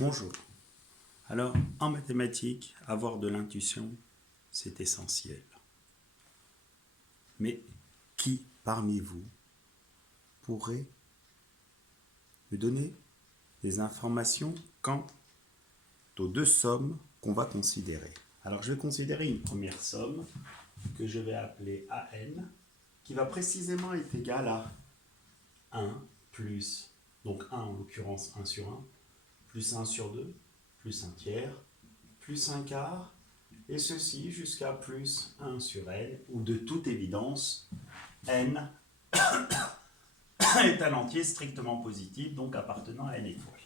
Bonjour. Alors, en mathématiques, avoir de l'intuition, c'est essentiel. Mais qui parmi vous pourrait me donner des informations quant aux deux sommes qu'on va considérer? Alors, je vais considérer une première somme que je vais appeler AN, qui va précisément être égale à 1 plus, donc 1 en l'occurrence 1 sur 1, plus 1 sur 2, plus 1 tiers, plus 1 quart, et ceci jusqu'à plus 1 sur n, où de toute évidence, n est un entier strictement positif, donc appartenant à n étoiles.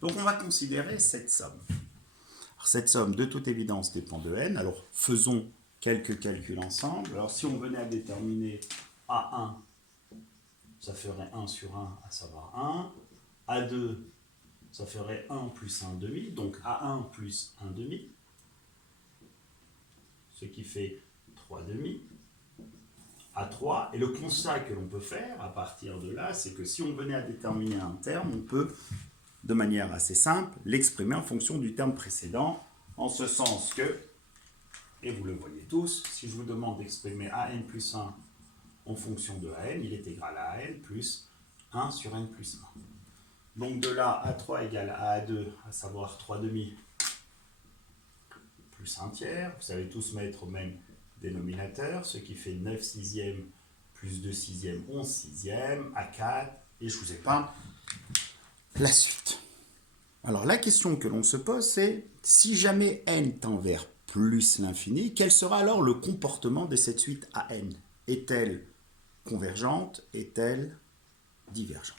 Donc on va considérer cette somme. Alors, cette somme, de toute évidence, dépend de n. Alors faisons quelques calculs ensemble. Alors si on venait à déterminer A1, ça ferait 1 sur 1, à savoir 1. A2, ça ferait 1 plus 1 demi, donc A1 plus 1 demi, ce qui fait 3 demi. A3, et le constat que l'on peut faire à partir de là, c'est que si on venait à déterminer un terme, on peut, de manière assez simple, l'exprimer en fonction du terme précédent, en ce sens que, et vous le voyez tous, si je vous demande d'exprimer AN plus 1 en fonction de AN, il est égal à AN plus 1 sur N plus 1. Donc de là, A3 égale à A2, à savoir 3 demi plus 1 tiers. Vous savez tous mettre au même dénominateur, ce qui fait 9 sixièmes plus 2 sixièmes, 11 sixièmes, A4, et je vous épargne la suite. Alors la question que l'on se pose, c'est si jamais n tend vers plus l'infini, quel sera alors le comportement de cette suite AN? Est-elle convergente? Est-elle divergente?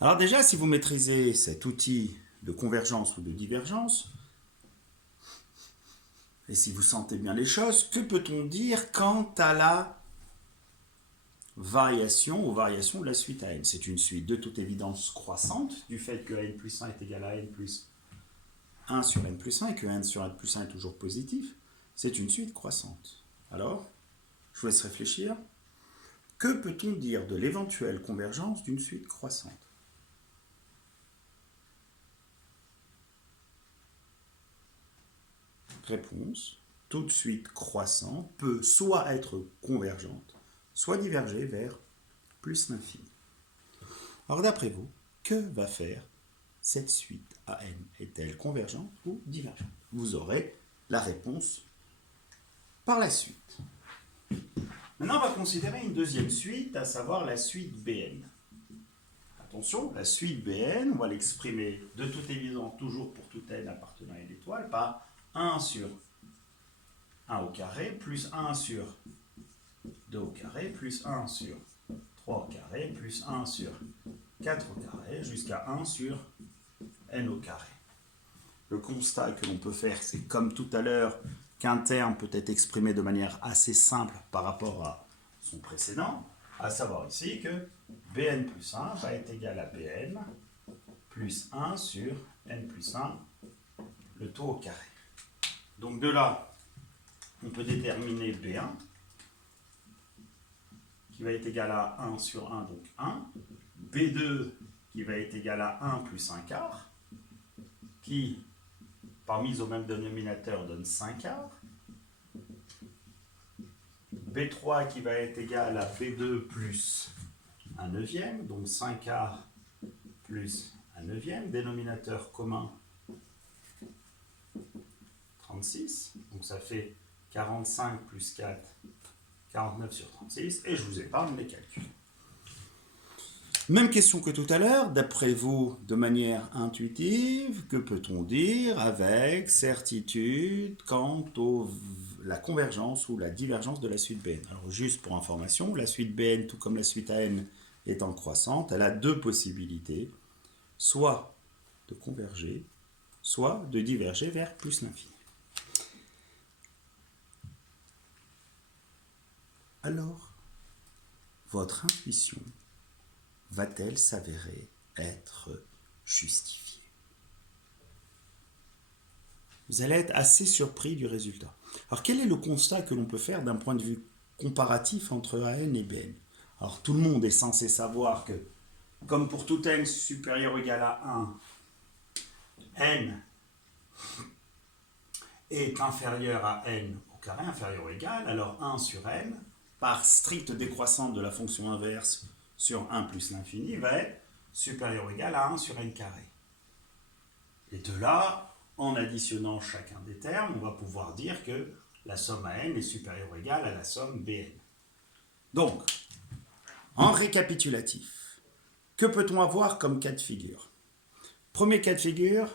Alors déjà, si vous maîtrisez cet outil de convergence ou de divergence, et si vous sentez bien les choses, que peut-on dire quant à la variation, aux variations de la suite à n? C'est une suite de toute évidence croissante, du fait que n plus 1 est égal à n plus 1 sur n plus 1, et que n sur n plus 1 est toujours positif. C'est une suite croissante. Alors, je vous laisse réfléchir. Que peut-on dire de l'éventuelle convergence d'une suite croissante? Réponse, toute suite croissante peut soit être convergente, soit diverger vers plus l'infini. Alors d'après vous, que va faire cette suite AN? Est-elle convergente ou divergente? Vous aurez la réponse par la suite. Maintenant, on va considérer une deuxième suite, à savoir la suite BN. Attention, la suite BN, on va l'exprimer de toute évidence toujours pour tout n appartenant à une étoile par 1 sur 1 au carré, plus 1 sur 2 au carré, plus 1 sur 3 au carré, plus 1 sur 4 au carré, jusqu'à 1 sur n au carré. Le constat que l'on peut faire, c'est comme tout à l'heure, qu'un terme peut être exprimé de manière assez simple par rapport à son précédent, à savoir ici que Bn plus 1 va être égal à Bn plus 1 sur n plus 1, le tout au carré. Donc de là, on peut déterminer B1, qui va être égal à 1 sur 1, donc 1. B2, qui va être égal à 1 plus 1 quart, qui, par mise au même dénominateur, donne 5 quarts. B3, qui va être égal à B2 plus 1 neuvième, donc 5 quarts plus 1 neuvième, dénominateur commun 36, donc ça fait 45 plus 4, 49 sur 36, et je vous épargne les calculs. Même question que tout à l'heure, d'après vous, de manière intuitive, que peut-on dire avec certitude quant à la convergence ou la divergence de la suite Bn? Alors juste pour information, la suite Bn, tout comme la suite An étant croissante, elle a deux possibilités, soit de converger, soit de diverger vers plus l'infini. Alors, votre intuition va-t-elle s'avérer être justifiée? Vous allez être assez surpris du résultat. Alors, quel est le constat que l'on peut faire d'un point de vue comparatif entre AN et BN? Alors, tout le monde est censé savoir que comme pour tout n supérieur ou égal à 1, n est inférieur à n au carré, inférieur ou égal, alors 1 sur n, par stricte décroissante de la fonction inverse sur 1 plus l'infini, va être supérieur ou égal à 1 sur n carré. Et de là, en additionnant chacun des termes, on va pouvoir dire que la somme à n est supérieure ou égale à la somme bn. Donc, en récapitulatif, que peut-on avoir comme cas de figure? Premier cas de figure,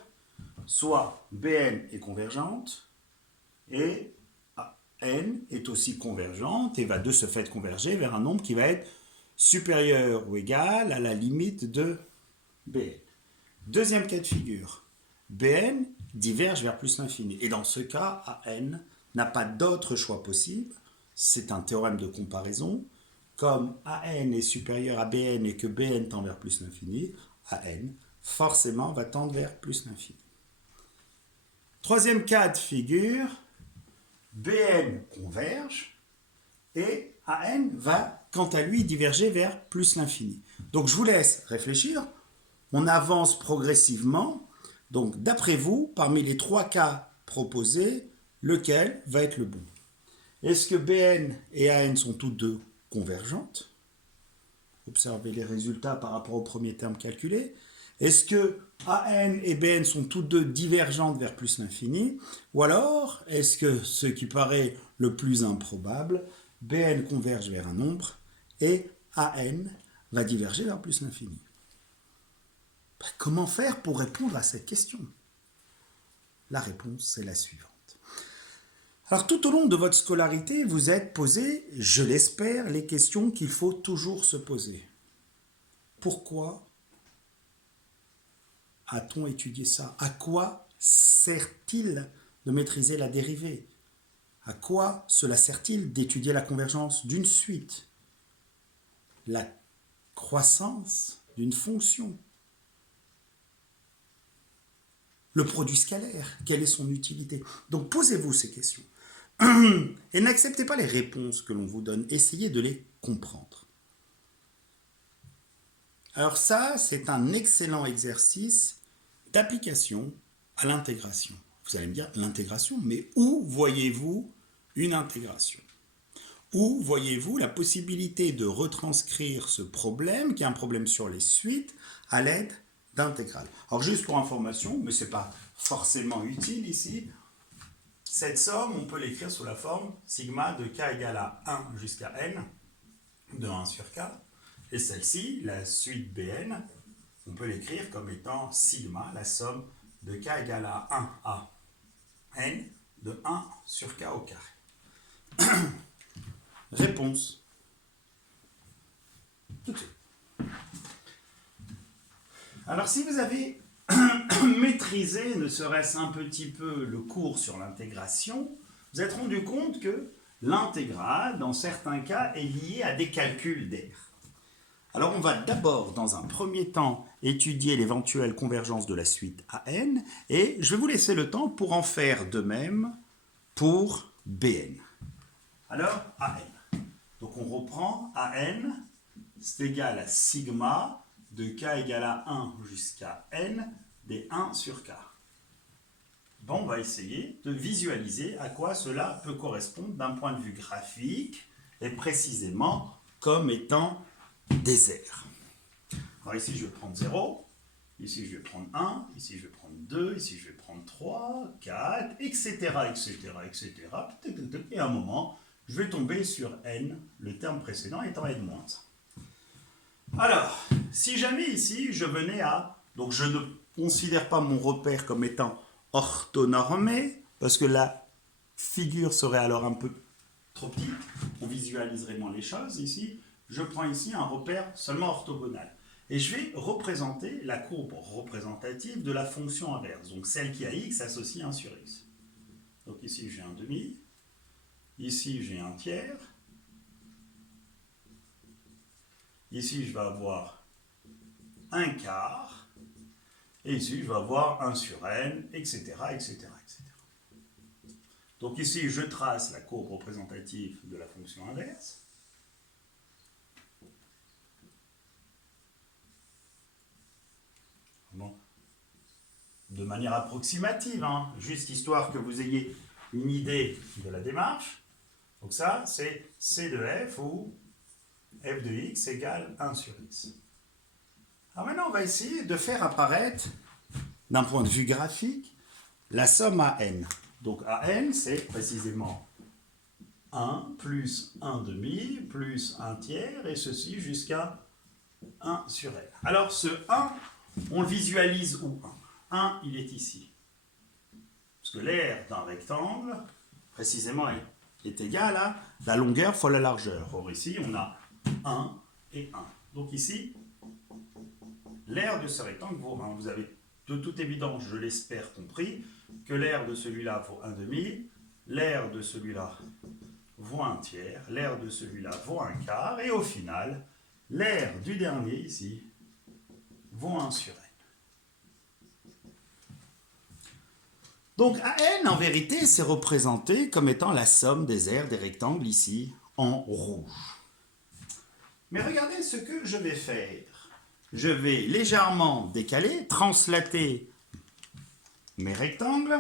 soit bn est convergente et n est aussi convergente et va de ce fait converger vers un nombre qui va être supérieur ou égal à la limite de bn. Deuxième cas de figure, bn diverge vers plus l'infini. Et dans ce cas, an n'a pas d'autre choix possible. C'est un théorème de comparaison. Comme an est supérieur à bn et que bn tend vers plus l'infini, an forcément va tendre vers plus l'infini. Troisième cas de figure, bn converge et an va quant à lui diverger vers plus l'infini. Donc je vous laisse réfléchir. On avance progressivement. Donc d'après vous, parmi les trois cas proposés, lequel va être le bon? Est-ce que bn et an sont toutes deux convergentes? Observez les résultats par rapport au premier terme calculé. Est-ce que an et bn sont toutes deux divergentes vers plus l'infini? Ou alors, est-ce que ce qui paraît le plus improbable, bn converge vers un nombre et an va diverger vers plus l'infini? Comment faire pour répondre à cette question? La réponse est la suivante. Alors tout au long de votre scolarité, vous êtes posé, je l'espère, les questions qu'il faut toujours se poser. Pourquoi a-t-on étudié ça? À quoi sert-il de maîtriser la dérivée? À quoi cela sert-il d'étudier la convergence d'une suite? La croissance d'une fonction? Le produit scalaire, quelle est son utilité? Donc posez-vous ces questions. Et n'acceptez pas les réponses que l'on vous donne, essayez de les comprendre. Alors ça, c'est un excellent exercice d'application à l'intégration. Vous allez me dire, l'intégration, mais où voyez-vous une intégration? Où voyez-vous la possibilité de retranscrire ce problème, qui est un problème sur les suites, à l'aide d'intégrales? Alors juste pour information, mais ce n'est pas forcément utile ici, cette somme, on peut l'écrire sous la forme sigma de k égale à 1 jusqu'à n de 1 sur k. Et celle-ci, la suite bn, on peut l'écrire comme étant sigma, la somme de k égale à 1 à n de 1 sur k au carré. Réponse. Tout de suite. Alors si vous avez maîtrisé, ne serait-ce un petit peu, le cours sur l'intégration, vous êtes rendu compte que l'intégrale, dans certains cas, est liée à des calculs d'air. Alors on va d'abord, dans un premier temps, étudier l'éventuelle convergence de la suite AN, et je vais vous laisser le temps pour en faire de même pour BN. Alors, AN. Donc on reprend AN, c'est égal à sigma de k égale à 1 jusqu'à n des 1 sur k. Bon, on va essayer de visualiser à quoi cela peut correspondre d'un point de vue graphique et précisément comme étant des aires. Alors ici, je vais prendre 0, ici, je vais prendre 1, ici, je vais prendre 2, ici, je vais prendre 3, 4, etc., etc., etc. Et à un moment, je vais tomber sur n, le terme précédent étant n-1. Alors, si jamais ici, je venais à... Donc, je ne considère pas mon repère comme étant orthonormé, parce que la figure serait alors un peu trop petite. On visualiserait moins les choses ici. Je prends ici un repère seulement orthogonal. Et je vais représenter la courbe représentative de la fonction inverse. Donc, celle qui a x associe 1 sur x. Donc, ici, j'ai un demi. Ici, j'ai un tiers. Ici, je vais avoir un quart. Et ici, je vais avoir 1 sur n, etc., etc., etc. Donc ici, je trace la courbe représentative de la fonction inverse. de manière approximative, hein, juste histoire que vous ayez une idée de la démarche. Donc ça, c'est C de f où f de x égale 1 sur x. Alors maintenant, on va essayer de faire apparaître, d'un point de vue graphique, la somme à n. Donc à n, c'est précisément 1 plus 1 demi plus 1 tiers, et ceci jusqu'à 1 sur n. Alors ce 1, on le visualise où 1, il est ici. Parce que l'aire d'un rectangle, précisément, est égal à la longueur fois la largeur. Or ici, on a 1 et 1. Donc ici, l'aire de ce rectangle vaut 1. Vous avez de toute évidence, je l'espère, compris que l'aire de celui-là vaut 1 demi, l'aire de celui-là vaut 1 tiers, l'aire de celui-là vaut 1 quart, et au final, l'aire du dernier ici vaut 1 sur n. Donc AN, en vérité, c'est représenté comme étant la somme des aires des rectangles ici en rouge. Mais regardez ce que je vais faire. Je vais légèrement décaler, translater mes rectangles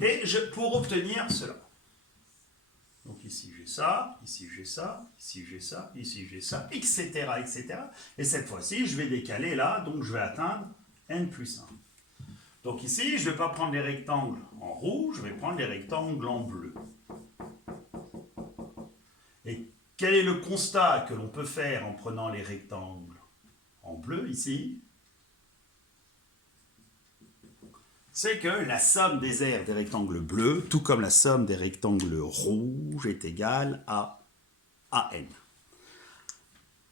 et pour obtenir cela. Donc ici j'ai ça, ici j'ai ça, ici j'ai ça, ici j'ai ça, etc., etc. Et cette fois-ci, je vais décaler là, donc je vais atteindre n plus 1. Donc ici, je ne vais pas prendre les rectangles en rouge, je vais prendre les rectangles en bleu. Et quel est le constat que l'on peut faire en prenant les rectangles en bleu ici? C'est que la somme des aires des rectangles bleus, tout comme la somme des rectangles rouges, est égale à AN.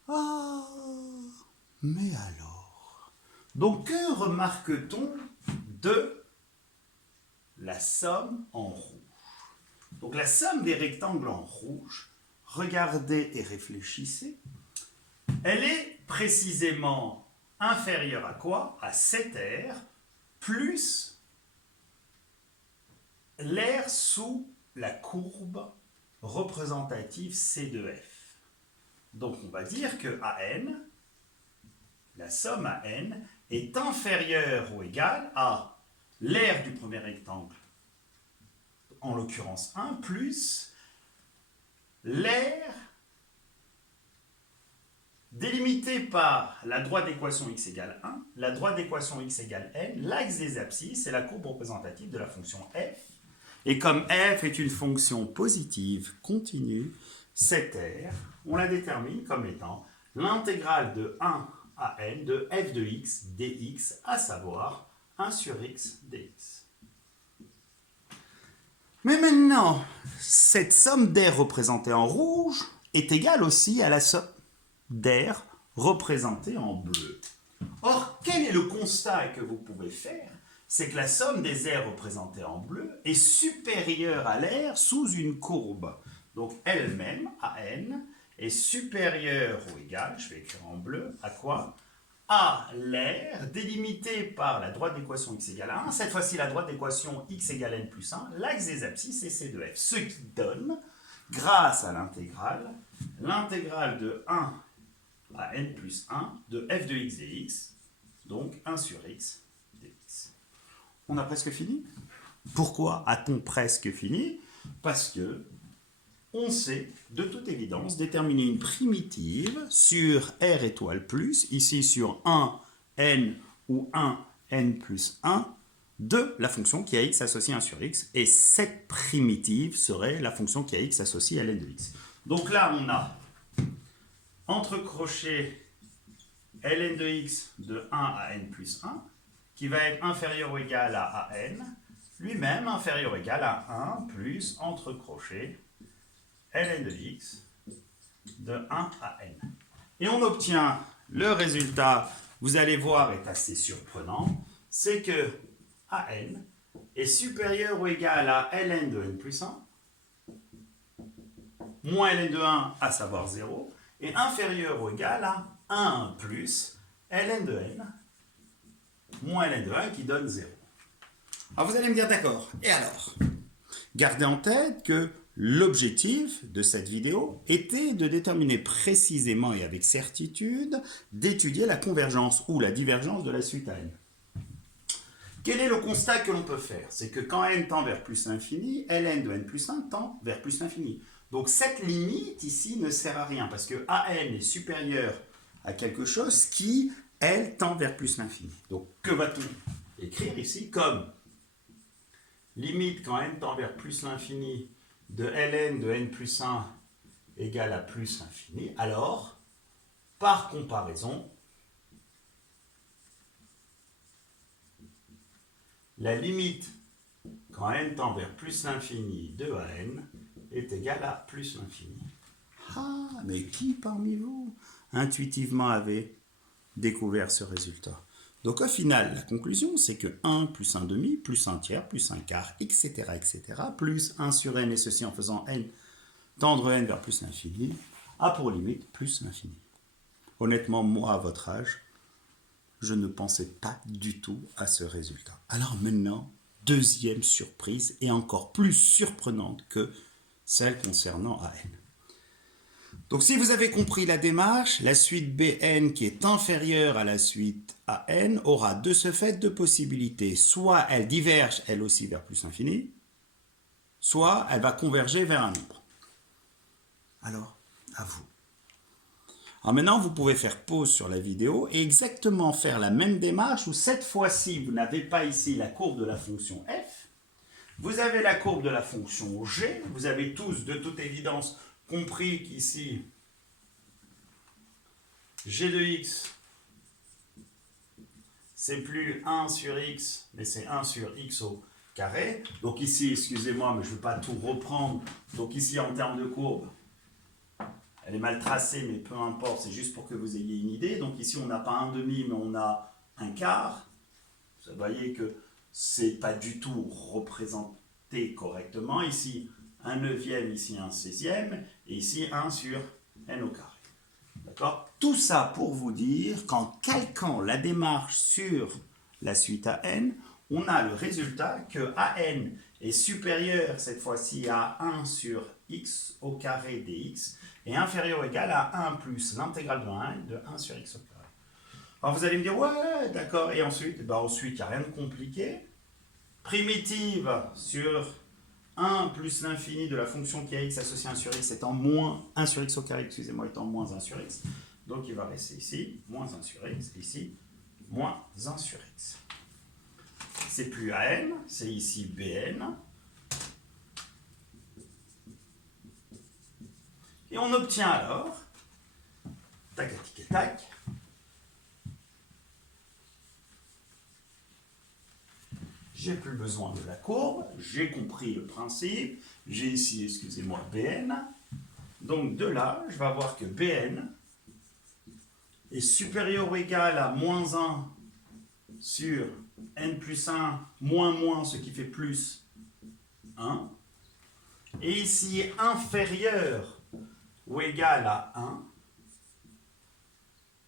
Ah, mais alors? Donc que remarque-t-on de la somme en rouge? Donc la somme des rectangles en rouge, regardez et réfléchissez, elle est précisément inférieure à quoi? À cette aire plus l'aire sous la courbe représentative C de F. Donc on va dire que AN, la somme à n, est inférieure ou égale à l'aire du premier rectangle, en l'occurrence 1, plus l'aire délimitée par la droite d'équation x égale 1, la droite d'équation x égale n, l'axe des abscisses et la courbe représentative de la fonction f. Et comme f est une fonction positive continue, cette aire, on la détermine comme étant l'intégrale de 1 à n de f de x dx, à savoir 1 sur x dx. Mais maintenant, cette somme d'aires représentée en rouge est égale aussi à la somme d'aires représentée en bleu. Or, quel est le constat que vous pouvez faire? C'est que la somme des aires représentées en bleu est supérieure à l'aire sous une courbe. Donc elle-même, AN, est supérieure ou égale, je vais écrire en bleu, à quoi? À l'aire délimitée par la droite d'équation x égale 1, cette fois-ci la droite d'équation x égale n plus 1, l'axe des abscisses et c de f. Ce qui donne, grâce à l'intégrale de 1 à n plus 1 de f de x dx, donc 1 sur x dx. On a presque fini. Pourquoi a-t-on presque fini? Parce que on sait, de toute évidence, déterminer une primitive sur R étoile plus, ici sur 1 n ou 1 n plus 1, de la fonction qui a x associé à 1 sur x, et cette primitive serait la fonction qui a x associée à ln de x. Donc là, on a entre crochets ln de x de 1 à n plus 1, qui va être inférieur ou égal à an, lui-même inférieur ou égal à 1 plus entre crochets ln de x de 1 à n. Et on obtient le résultat, vous allez voir, est assez surprenant, c'est que an est supérieur ou égal à ln de n plus 1, moins ln de 1, à savoir 0, et inférieur ou égal à 1 plus ln de n, moins ln de 1 qui donne 0. Alors vous allez me dire, d'accord, et alors? Gardez en tête que l'objectif de cette vidéo était de déterminer précisément et avec certitude d'étudier la convergence ou la divergence de la suite à n. Quel est le constat que l'on peut faire? C'est que quand n tend vers plus l'infini, ln de n plus 1 tend vers plus l'infini. Donc cette limite ici ne sert à rien parce que an est supérieur à quelque chose qui, elle, tend vers plus l'infini. Donc que va-t-on écrire ici comme limite quand n tend vers plus l'infini de ln de n plus 1 égale à plus l'infini? Alors, par comparaison, la limite quand n tend vers plus l'infini de an est égale à plus l'infini. Ah, mais qui parmi vous intuitivement avait découvert ce résultat? Donc au final, la conclusion, c'est que 1 plus 1 demi, plus 1 tiers, plus 1 quart, etc., plus 1 sur n, et ceci en faisant n tendre n vers plus l'infini, a pour limite plus l'infini. Honnêtement, moi, à votre âge, je ne pensais pas du tout à ce résultat. Alors maintenant, deuxième surprise, et encore plus surprenante que celle concernant an. Donc si vous avez compris la démarche, la suite Bn qui est inférieure à la suite An aura de ce fait deux possibilités. Soit elle diverge elle aussi vers plus l'infini, soit elle va converger vers un nombre. Alors, à vous. Alors maintenant, vous pouvez faire pause sur la vidéo et exactement faire la même démarche où cette fois-ci, vous n'avez pas ici la courbe de la fonction f, vous avez la courbe de la fonction g, vous avez tous de toute évidence compris qu'ici, g de x, c'est plus 1 sur x, mais c'est 1 sur x au carré. Donc ici, excusez-moi, mais je ne veux pas tout reprendre. Donc ici, en termes de courbe, elle est mal tracée, mais peu importe, c'est juste pour que vous ayez une idée. Donc ici, on n'a pas un demi, mais on a un quart. Vous voyez que ce n'est pas du tout représenté correctement. Ici, un neuvième, ici un 16e, et ici 1 sur n au carré. D'accord? Tout ça pour vous dire qu'en calquant la démarche sur la suite AN, on a le résultat que AN est supérieur cette fois-ci à 1 sur x au carré dx et inférieur ou égal à 1 plus l'intégrale de 1 sur x au carré. Alors vous allez me dire, ouais, d'accord, et ensuite, ensuite, il n'y a rien de compliqué. Primitive sur 1 plus l'infini de la fonction qui est x associée à 1 sur x étant moins 1 sur x au carré, excusez-moi, étant moins 1 sur x. Donc il va rester ici, moins 1 sur x, et ici, moins 1 sur x. C'est plus AN, c'est ici BN. Et on obtient alors, tac, tac, tac, j'ai plus besoin de la courbe, j'ai compris le principe, j'ai ici, excusez-moi, Bn. Donc de là, je vais avoir que Bn est supérieur ou égal à moins 1 sur n plus 1 moins, ce qui fait plus 1. Et ici, inférieur ou égal à 1,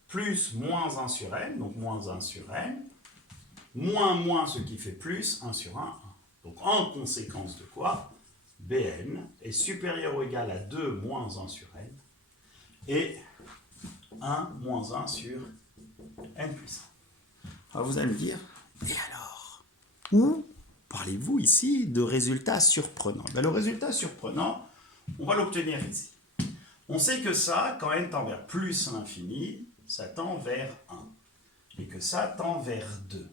plus moins 1 sur n, donc moins 1 sur n, moins, ce qui fait plus 1 sur 1. Donc en conséquence de quoi, Bn est supérieur ou égal à 2 moins 1 sur n, et 1 moins 1 sur n plus 1. Alors vous allez me dire, et alors? Où parlez-vous ici de résultats surprenants? Le résultat surprenant, on va l'obtenir ici. On sait que ça, quand n tend vers plus l'infini, ça tend vers 1. Et que ça tend vers 2.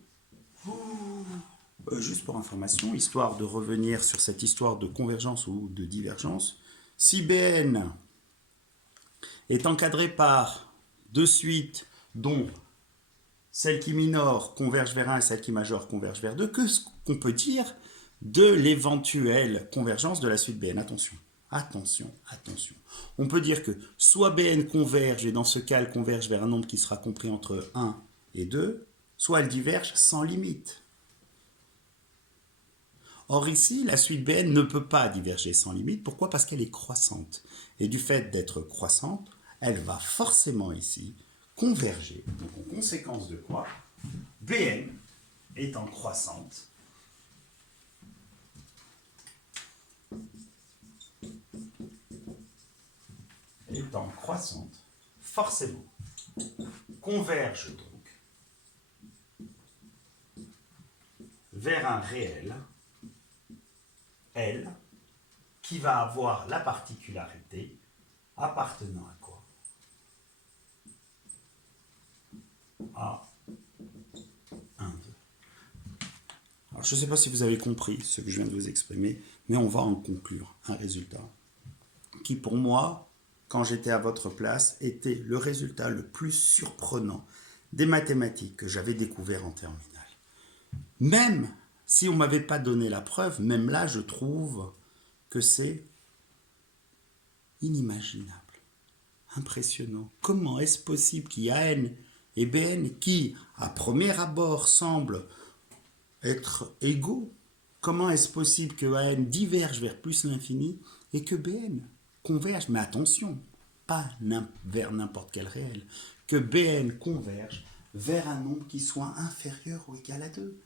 Juste pour information, histoire de revenir sur cette histoire de convergence ou de divergence, si Bn est encadré par deux suites dont celle qui minore converge vers 1 et celle qui majeure converge vers 2, qu'est-ce qu'on peut dire de l'éventuelle convergence de la suite Bn? Attention, attention, attention. On peut dire que soit Bn converge, et dans ce cas, elle converge vers un nombre qui sera compris entre 1 et 2, soit elle diverge sans limite. Or ici, la suite Bn ne peut pas diverger sans limite. Pourquoi? Parce qu'elle est croissante. Et du fait d'être croissante, elle va forcément ici converger. Donc en conséquence de quoi, Bn étant croissante, forcément converge donc vers un réel, L, qui va avoir la particularité appartenant à quoi? À 1, 2. Alors, je ne sais pas si vous avez compris ce que je viens de vous exprimer, mais on va en conclure un résultat qui, pour moi, quand j'étais à votre place, était le résultat le plus surprenant des mathématiques que j'avais découvert en terminale. Même si on ne m'avait pas donné la preuve, même là, je trouve que c'est inimaginable, impressionnant. Comment est-ce possible qu'il y a n et bn qui, à premier abord, semblent être égaux? Comment est-ce possible que an diverge vers plus l'infini et que bn converge? Mais attention, pas vers n'importe quel réel, que bn converge vers un nombre qui soit inférieur ou égal à 2.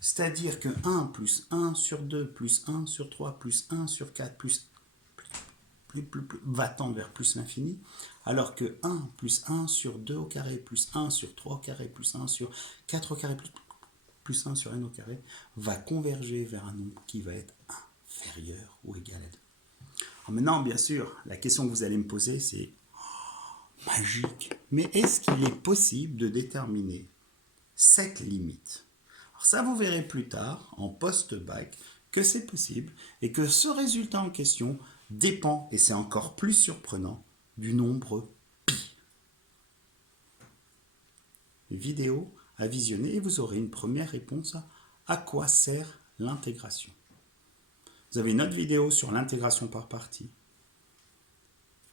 C'est-à-dire que 1 plus 1 sur 2 plus 1 sur 3 plus 1 sur 4 plus va tendre vers plus l'infini, alors que 1 plus 1 sur 2 au carré plus 1 sur 3 au carré plus 1 sur 4 au carré plus 1 sur n au carré va converger vers un nombre qui va être inférieur ou égal à 2. Alors maintenant, bien sûr, la question que vous allez me poser, c'est magique. Mais est-ce qu'il est possible de déterminer cette limite? Alors ça, vous verrez plus tard, en post-bac, que c'est possible et que ce résultat en question dépend, et c'est encore plus surprenant, du nombre pi. Vidéo à visionner et vous aurez une première réponse à quoi sert l'intégration. Vous avez une autre vidéo sur l'intégration par partie.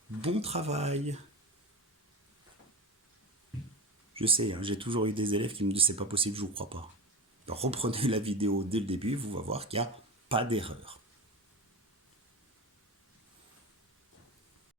Bon travail. Je sais, hein, j'ai toujours eu des élèves qui me disent c'est pas possible, je vous crois pas. Alors reprenez la vidéo dès le début, vous allez voir qu'il n'y a pas d'erreur.